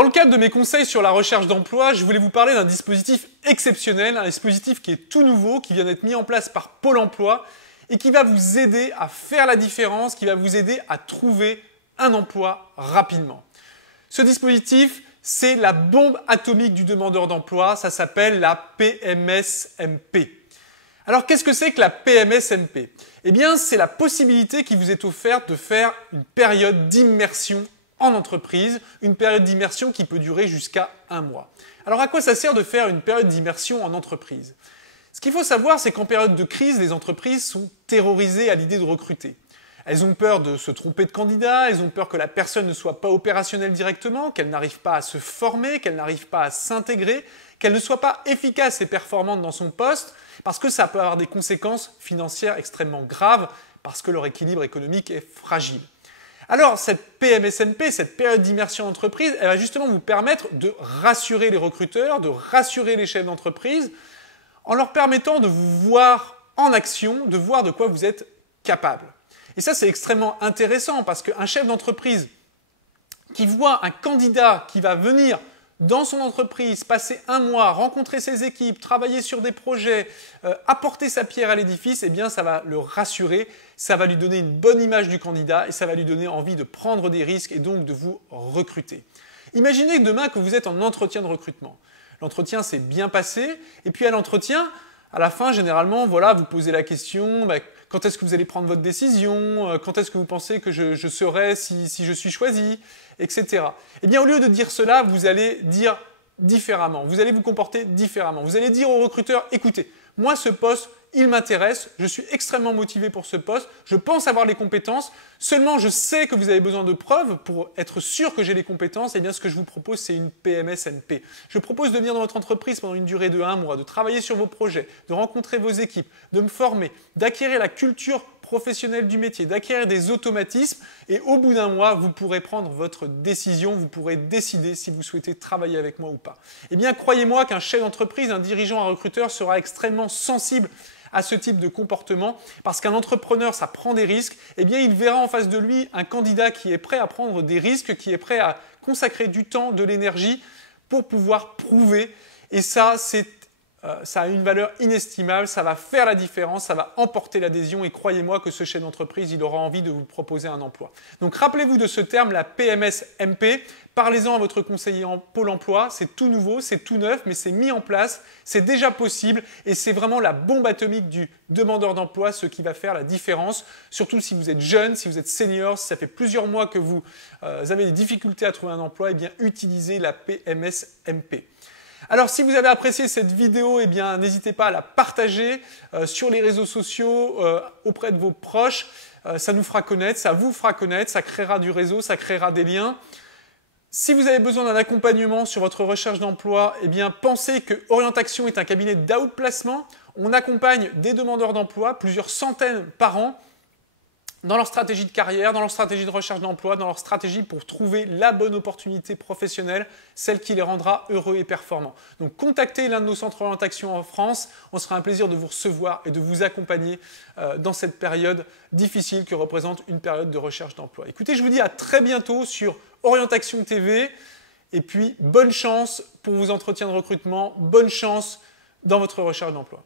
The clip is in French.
Dans le cadre de mes conseils sur la recherche d'emploi, je voulais vous parler d'un dispositif exceptionnel, un dispositif qui est tout nouveau, qui vient d'être mis en place par Pôle emploi et qui va vous aider à faire la différence, qui va vous aider à trouver un emploi rapidement. Ce dispositif, c'est la bombe atomique du demandeur d'emploi, ça s'appelle la PMS-MP. Alors qu'est-ce que c'est que la PMS-MP? Eh bien, c'est la possibilité qui vous est offerte de faire une période d'immersion en entreprise, une période d'immersion qui peut durer jusqu'à 1 mois. Alors à quoi ça sert de faire une période d'immersion en entreprise? Ce qu'il faut savoir, c'est qu'en période de crise, les entreprises sont terrorisées à l'idée de recruter. Elles ont peur de se tromper de candidat, elles ont peur que la personne ne soit pas opérationnelle directement, qu'elle n'arrive pas à se former, qu'elle n'arrive pas à s'intégrer, qu'elle ne soit pas efficace et performante dans son poste, parce que ça peut avoir des conséquences financières extrêmement graves, parce que leur équilibre économique est fragile. Alors, cette PMS-MP, cette période d'immersion en entreprise, elle va justement vous permettre de rassurer les recruteurs, de rassurer les chefs d'entreprise, en leur permettant de vous voir en action, de voir de quoi vous êtes capable. Et ça, c'est extrêmement intéressant parce qu'un chef d'entreprise qui voit un candidat qui va venir dans son entreprise, passer 1 mois, rencontrer ses équipes, travailler sur des projets, apporter sa pierre à l'édifice, eh bien ça va le rassurer, ça va lui donner une bonne image du candidat et ça va lui donner envie de prendre des risques et donc de vous recruter. Imaginez demain que vous êtes en entretien de recrutement. L'entretien s'est bien passé et puis à l'entretien, à la fin, généralement, voilà, vous posez la question, quand est-ce que vous allez prendre votre décision, quand est-ce que vous pensez que je serai si je suis choisi, etc. Eh bien, au lieu de dire cela, vous allez dire différemment, vous allez vous comporter différemment. Vous allez dire au recruteur, écoutez, moi ce poste, il m'intéresse, je suis extrêmement motivé pour ce poste, je pense avoir les compétences, seulement je sais que vous avez besoin de preuves pour être sûr que j'ai les compétences, et bien ce que je vous propose c'est une PMS-MP. Je propose de venir dans votre entreprise pendant une durée de 1 mois, de travailler sur vos projets, de rencontrer vos équipes, de me former, d'acquérir la culture professionnelle du métier, d'acquérir des automatismes, et au bout d'1 mois, vous pourrez prendre votre décision, vous pourrez décider si vous souhaitez travailler avec moi ou pas. Eh bien, croyez-moi qu'un chef d'entreprise, un dirigeant, un recruteur sera extrêmement sensible à ce type de comportement, parce qu'un entrepreneur, ça prend des risques, eh bien il verra en face de lui un candidat qui est prêt à prendre des risques, qui est prêt à consacrer du temps, de l'énergie pour pouvoir prouver, et ça a une valeur inestimable, ça va faire la différence, ça va emporter l'adhésion et croyez-moi que ce chef d'entreprise, il aura envie de vous proposer un emploi. Donc rappelez-vous de ce terme, la PMS-MP, parlez-en à votre conseiller en Pôle emploi, c'est tout nouveau, c'est tout neuf, mais c'est mis en place, c'est déjà possible et c'est vraiment la bombe atomique du demandeur d'emploi, ce qui va faire la différence, surtout si vous êtes jeune, si vous êtes senior, si ça fait plusieurs mois que vous avez des difficultés à trouver un emploi, eh bien utilisez la PMS-MP. Alors si vous avez apprécié cette vidéo, eh bien n'hésitez pas à la partager sur les réseaux sociaux auprès de vos proches. Ça nous fera connaître, ça vous fera connaître, ça créera du réseau, ça créera des liens. Si vous avez besoin d'un accompagnement sur votre recherche d'emploi, eh bien pensez que Orientation est un cabinet d'outplacement. On accompagne des demandeurs d'emploi, plusieurs centaines par an, dans leur stratégie de carrière, dans leur stratégie de recherche d'emploi, dans leur stratégie pour trouver la bonne opportunité professionnelle, celle qui les rendra heureux et performants. Donc contactez l'un de nos centres Orientation en France, on sera un plaisir de vous recevoir et de vous accompagner dans cette période difficile que représente une période de recherche d'emploi. Écoutez, je vous dis à très bientôt sur Orientation TV et puis bonne chance pour vos entretiens de recrutement, bonne chance dans votre recherche d'emploi.